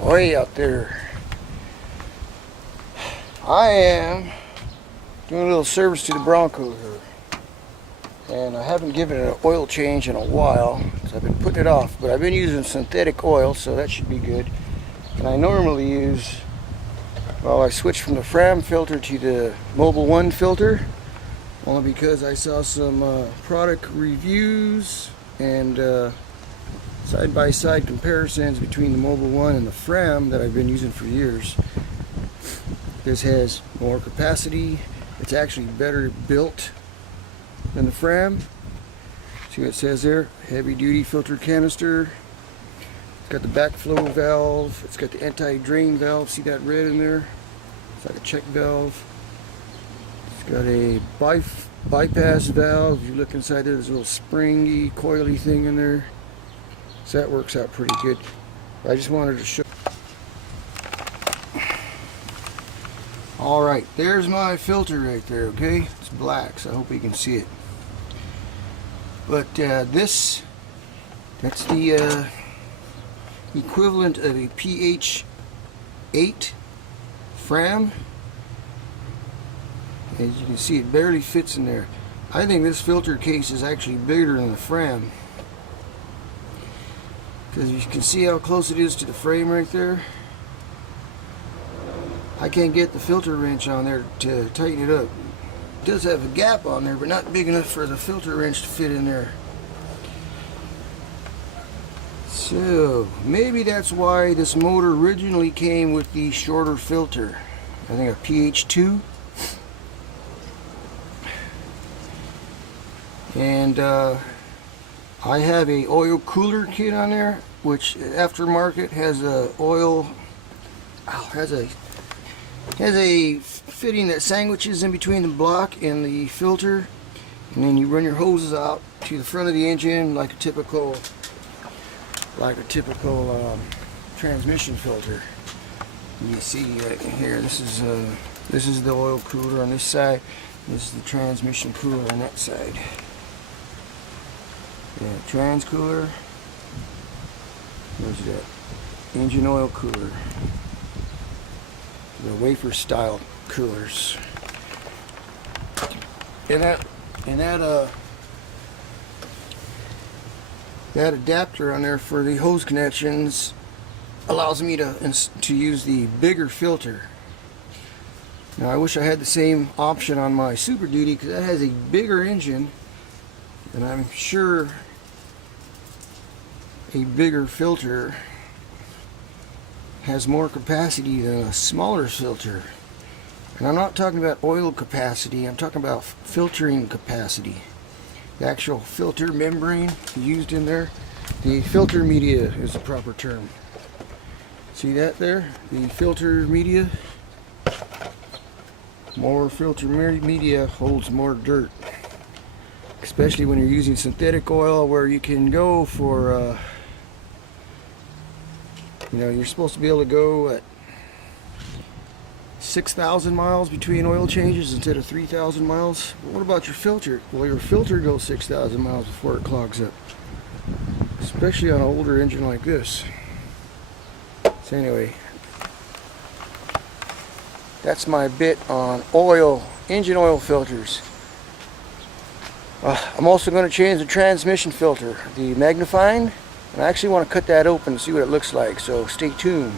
Way out there. I am doing a little service to the Bronco here, and I haven't given it an oil change in a while, so I've been putting it off, but I've been using synthetic oil, so that should be good. And I normally use, well, I switched from the Fram filter to the Mobil 1 filter, only because I saw some product reviews and side-by-side comparisons between the Mobil 1 and the Fram that I've been using for years. This has more capacity. It's actually better built than the Fram. See what it says there? Heavy duty filter canister. It's got the backflow valve. It's got the anti-drain valve. See that red in there? It's like a check valve. It's got a bypass valve. If you look inside there, there's a little springy, coily thing in there. So that works out pretty good. I just wanted to show. Alright, there's my filter right there, okay? It's black, so I hope you can see it. But that's the equivalent of a pH 8 Fram. As you can see, it barely fits in there. I think this filter case is actually bigger than the Fram, because you can see how close it is to the frame right there. I can't get the filter wrench on there to tighten it up. It does have a gap on there, but not big enough for the filter wrench to fit in there. So maybe that's why this motor originally came with the shorter filter. I think a pH 2. And I have a oil cooler kit on there, which aftermarket has a has a fitting that sandwiches in between the block and the filter, and then you run your hoses out to the front of the engine like a typical transmission filter. You see right here, this is the oil cooler on this side. This is the transmission cooler on that side. Yeah, trans cooler. Where's that? Engine oil cooler. The wafer style coolers. And that adapter on there for the hose connections allows me to use the bigger filter. Now I wish I had the same option on my Super Duty, because that has a bigger engine, and I'm sure a bigger filter has more capacity than a smaller filter. And I'm not talking about oil capacity, I'm talking about filtering capacity. The actual filter membrane used in there. The filter media is the proper term. See that there? The filter media. More filter media holds more dirt. Especially when you're using synthetic oil, where you can go for you're supposed to be able to go at 6,000 miles between oil changes instead of 3,000 miles. What about your filter? Well, your filter goes 6,000 miles before it clogs up, especially on an older engine like this. So anyway, that's my bit on engine oil filters. I'm also going to change the transmission filter, the magnifying. And I actually want to cut that open and see what it looks like, so stay tuned.